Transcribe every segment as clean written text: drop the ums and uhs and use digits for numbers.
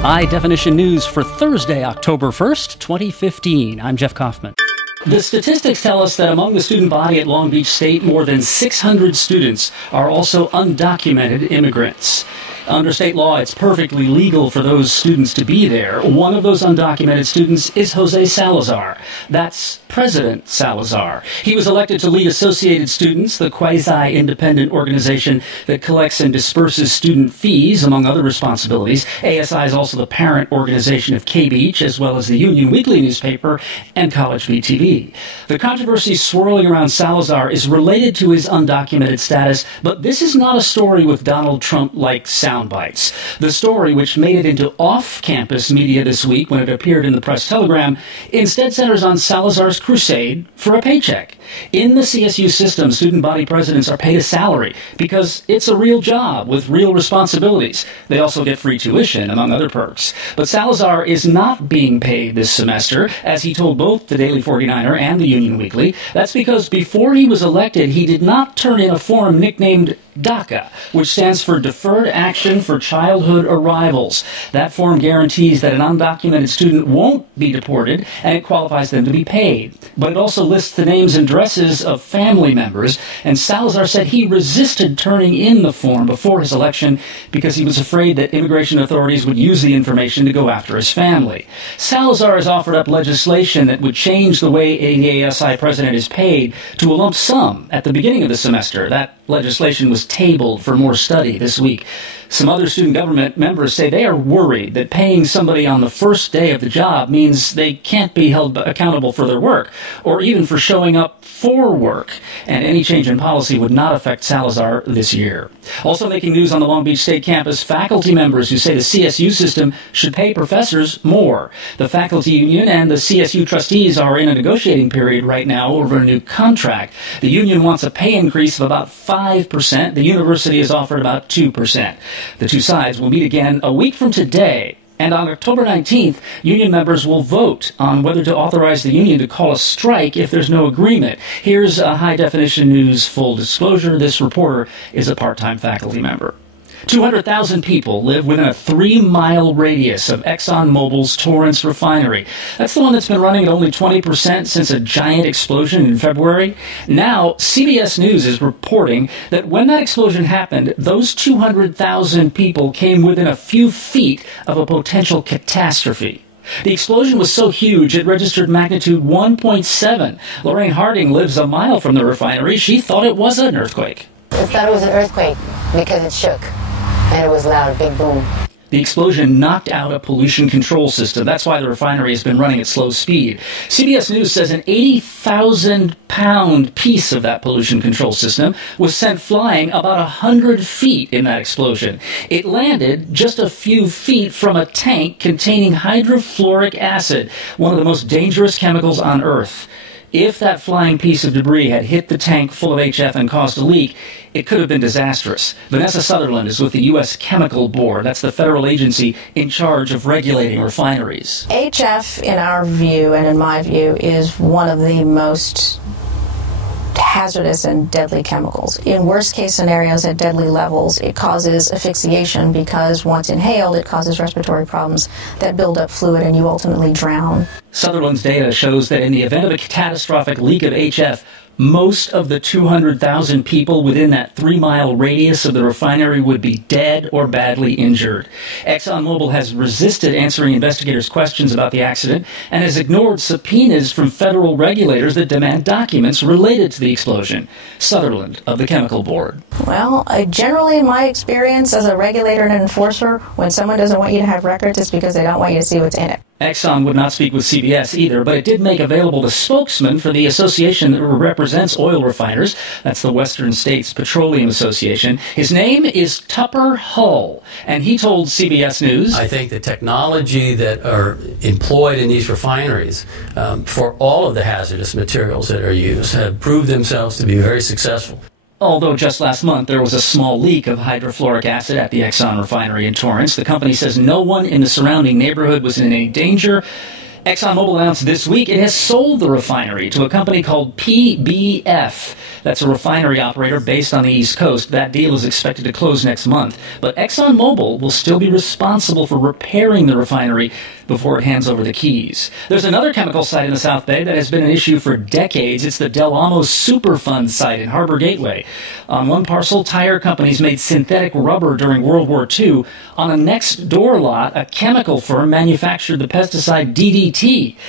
High Definition News for Thursday, October 1st, 2015. I'm Jeff Kaufman. The statistics tell us that among the student body at Long Beach State, more than 600 students are also undocumented immigrants. Under state law, it's perfectly legal for those students to be there. One of those undocumented students is Jose Salazar. That's President Salazar. He was elected to lead Associated Students, the quasi-independent organization that collects and disperses student fees, among other responsibilities. ASI is also the parent organization of K-Beach, as well as the Union Weekly newspaper and College Beat TV. The controversy swirling around Salazar is related to his undocumented status, but this is not a story with Donald Trump-like sound bites. The story, which made it into off-campus media this week when it appeared in the Press Telegram, instead centers on Salazar's crusade for a paycheck. In the CSU system, student body presidents are paid a salary because it's a real job with real responsibilities. They also get free tuition, among other perks. But Salazar is not being paid this semester, as he told both the Daily 49er and the Union Weekly. That's because before he was elected, he did not turn in a form nicknamed DACA, which stands for Deferred Action for Childhood Arrivals. That form guarantees that an undocumented student won't be deported, and it qualifies them to be paid. But it also lists the names and addresses of family members, and Salazar said he resisted turning in the form before his election because he was afraid that immigration authorities would use the information to go after his family. Salazar has offered up legislation that would change the way a ASI president is paid to a lump sum at the beginning of the semester. That legislation was tabled for more study this week. Some other student government members say they are worried that paying somebody on the first day of the job means they can't be held accountable for their work, or even for showing up for work. And any change in policy would not affect Salazar this year. Also making news on the Long Beach State campus, faculty members who say the CSU system should pay professors more. The faculty union and the CSU trustees are in a negotiating period right now over a new contract. The union wants a pay increase of about 5%. The university has offered about 2%. The two sides will meet again a week from today. And on October 19th, union members will vote on whether to authorize the union to call a strike if there's no agreement. Here's a High Definition News full disclosure. This reporter is a part-time faculty member. 200,000 people live within a 3-mile radius of Exxon-Mobil's Torrance refinery. That's the one that's been running at only 20% since a giant explosion in February. Now, CBS News is reporting that when that explosion happened, those 200,000 people came within a few feet of a potential catastrophe. The explosion was so huge it registered magnitude 1.7. Lorraine Harding lives a mile from the refinery. She thought it was an earthquake. I thought it was an earthquake because it shook. And it was loud, a big boom. The explosion knocked out a pollution control system. That's why the refinery has been running at slow speed. CBS News says an 80,000-pound piece of that pollution control system was sent flying about 100 feet in that explosion. It landed just a few feet from a tank containing hydrofluoric acid, one of the most dangerous chemicals on Earth. If that flying piece of debris had hit the tank full of HF and caused a leak, it could have been disastrous. Vanessa Sutherland is with the U.S. Chemical Board. That's the federal agency in charge of regulating refineries. HF, in our view and in my view, is one of the most hazardous and deadly chemicals. In worst case scenarios at deadly levels, it causes asphyxiation because once inhaled, it causes respiratory problems that build up fluid and you ultimately drown. Sutherland's data shows that in the event of a catastrophic leak of HF, most of the 200,000 people within that 3-mile radius of the refinery would be dead or badly injured. Exxon-Mobil has resisted answering investigators' questions about the accident and has ignored subpoenas from federal regulators that demand documents related to the explosion. Sutherland of the Chemical Board. Well, generally in my experience as a regulator and an enforcer, when someone doesn't want you to have records, it's because they don't want you to see what's in it. Exxon would not speak with CBS either, but it did make available the spokesman for the association that represents oil refiners. That's the Western States Petroleum Association. His name is Tupper Hull, and he told CBS News, I think the technology that are employed in these refineries for all of the hazardous materials that are used have proved themselves to be very successful. Although just last month there was a small leak of hydrofluoric acid at the Exxon refinery in Torrance, the company says no one in the surrounding neighborhood was in any danger. Exxon-Mobil announced this week it has sold the refinery to a company called PBF. That's a refinery operator based on the East Coast. That deal is expected to close next month. But Exxon-Mobil will still be responsible for repairing the refinery before it hands over the keys. There's another chemical site in the South Bay that has been an issue for decades. It's the Del Amo Superfund site in Harbor Gateway. On one parcel, tire companies made synthetic rubber during World War II. On a next-door lot, a chemical firm manufactured the pesticide DDT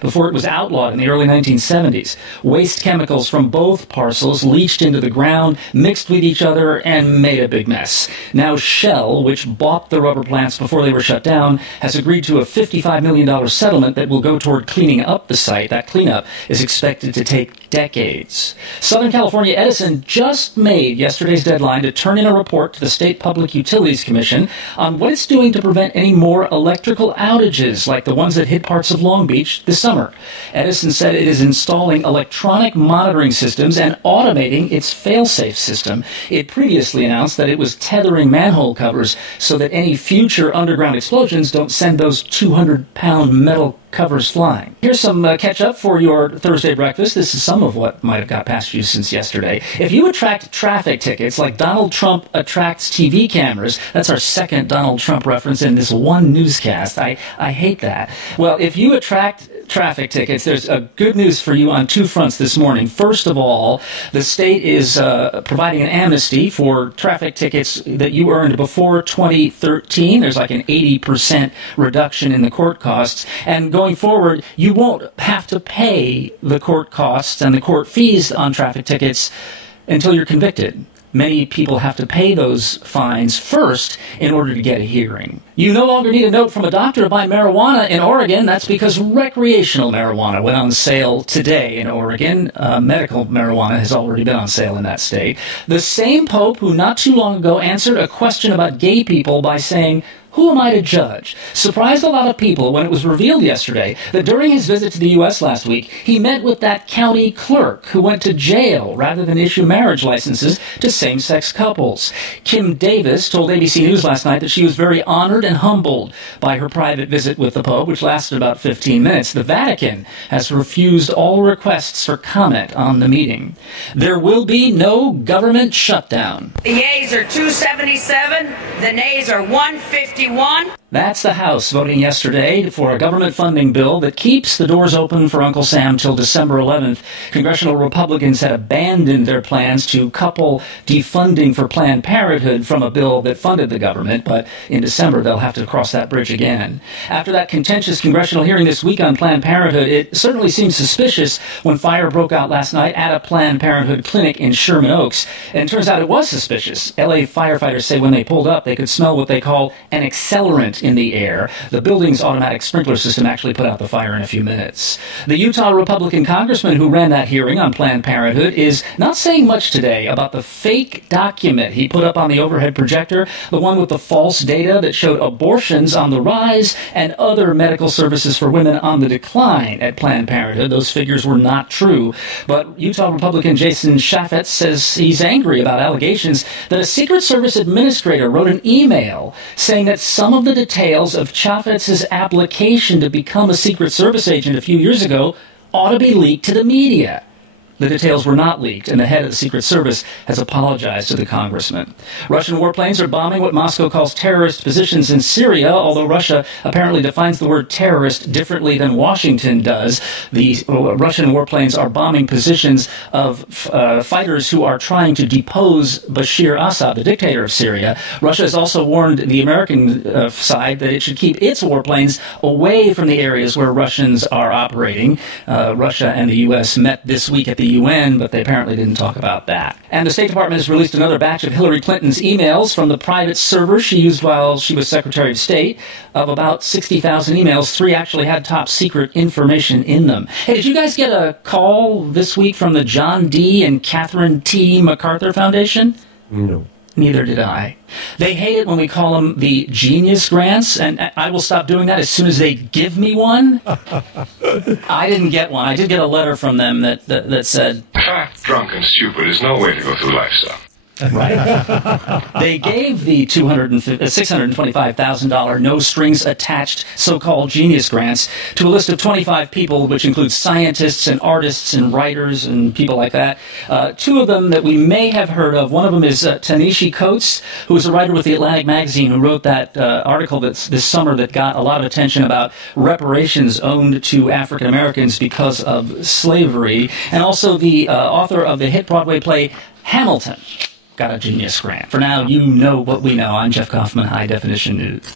before it was outlawed in the early 1970s. Waste chemicals from both parcels leached into the ground, mixed with each other, and made a big mess. Now Shell, which bought the rubber plants before they were shut down, has agreed to a $55 million settlement that will go toward cleaning up the site. That cleanup is expected to take decades. Southern California Edison just made yesterday's deadline to turn in a report to the State Public Utilities Commission on what it's doing to prevent any more electrical outages like the ones that hit parts of Long Beach this summer. Edison said it is installing electronic monitoring systems and automating its fail-safe system. It previously announced that it was tethering manhole covers so that any future underground explosions don't send those 200-pound metal covers flying. Here's some catch-up for your Thursday breakfast. This is some of what might have got past you since yesterday. If you attract traffic tickets like Donald Trump attracts TV cameras, that's our second Donald Trump reference in this one newscast. I hate that. Well, if you attract traffic tickets, there's a good news for you on two fronts this morning. First of all, the state is providing an amnesty for traffic tickets that you earned before 2013. There's like an 80% reduction in the court costs. And going forward, you won't have to pay the court costs and the court fees on traffic tickets until you're convicted. Many people have to pay those fines first in order to get a hearing. You no longer need a note from a doctor to buy marijuana in Oregon. That's because recreational marijuana went on sale today in Oregon. Medical marijuana has already been on sale in that state. The same Pope who not too long ago answered a question about gay people by saying, "Who am I to judge?" surprised a lot of people when it was revealed yesterday that during his visit to the U.S. last week, he met with that county clerk who went to jail rather than issue marriage licenses to same-sex couples. Kim Davis told ABC News last night that she was very honored and humbled by her private visit with the Pope, which lasted about 15 minutes. The Vatican has refused all requests for comment on the meeting. There will be no government shutdown. The yeas are 277, the nays are 151. That's the House voting yesterday for a government funding bill that keeps the doors open for Uncle Sam till December 11th. Congressional Republicans had abandoned their plans to couple defunding for Planned Parenthood from a bill that funded the government, but in December they'll have to cross that bridge again. After that contentious congressional hearing this week on Planned Parenthood, it certainly seemed suspicious when fire broke out last night at a Planned Parenthood clinic in Sherman Oaks. And it turns out it was suspicious. LA firefighters say when they pulled up, they could smell what they call an accelerant in the air. The building's automatic sprinkler system actually put out the fire in a few minutes. The Utah Republican congressman who ran that hearing on Planned Parenthood is not saying much today about the fake document he put up on the overhead projector, the one with the false data that showed abortions on the rise and other medical services for women on the decline at Planned Parenthood. Those figures were not true. But Utah Republican Jason Chaffetz says he's angry about allegations that a Secret Service administrator wrote an email saying that some of the details of Chaffetz's application to become a Secret Service agent a few years ago ought to be leaked to the media. The details were not leaked, and the head of the Secret Service has apologized to the congressman. Russian warplanes are bombing what Moscow calls terrorist positions in Syria, although Russia apparently defines the word terrorist differently than Washington does. The Russian warplanes are bombing positions of fighters who are trying to depose Bashar Assad, the dictator of Syria. Russia has also warned the American side that it should keep its warplanes away from the areas where Russians are operating. Russia and the U.S. met this week at the UN, but they apparently didn't talk about that. And the State Department has released another batch of Hillary Clinton's emails from the private server she used while she was Secretary of State. Of about 60,000 emails, 3 actually had top secret information in them. Hey, did you guys get a call this week from the John D. and Catherine T. MacArthur Foundation? No. Neither did I. They hate it when we call them the Genius Grants, and I will stop doing that as soon as they give me one. I didn't get one. I did get a letter from them that said, Fat, drunk, and stupid is no way to go through life, sir. Right. They gave the $625,000 no-strings-attached so-called genius grants to a list of 25 people, which includes scientists and artists and writers and people like that. Two of them that we may have heard of. One of them is Ta-Nehisi Coates, who is a writer with the Atlantic magazine, who wrote that article this summer that got a lot of attention about reparations owed to African Americans because of slavery, and also the author of the hit Broadway play Hamilton got a genius grant. For now, you know what we know. I'm Jeff Kaufman, High Definition News.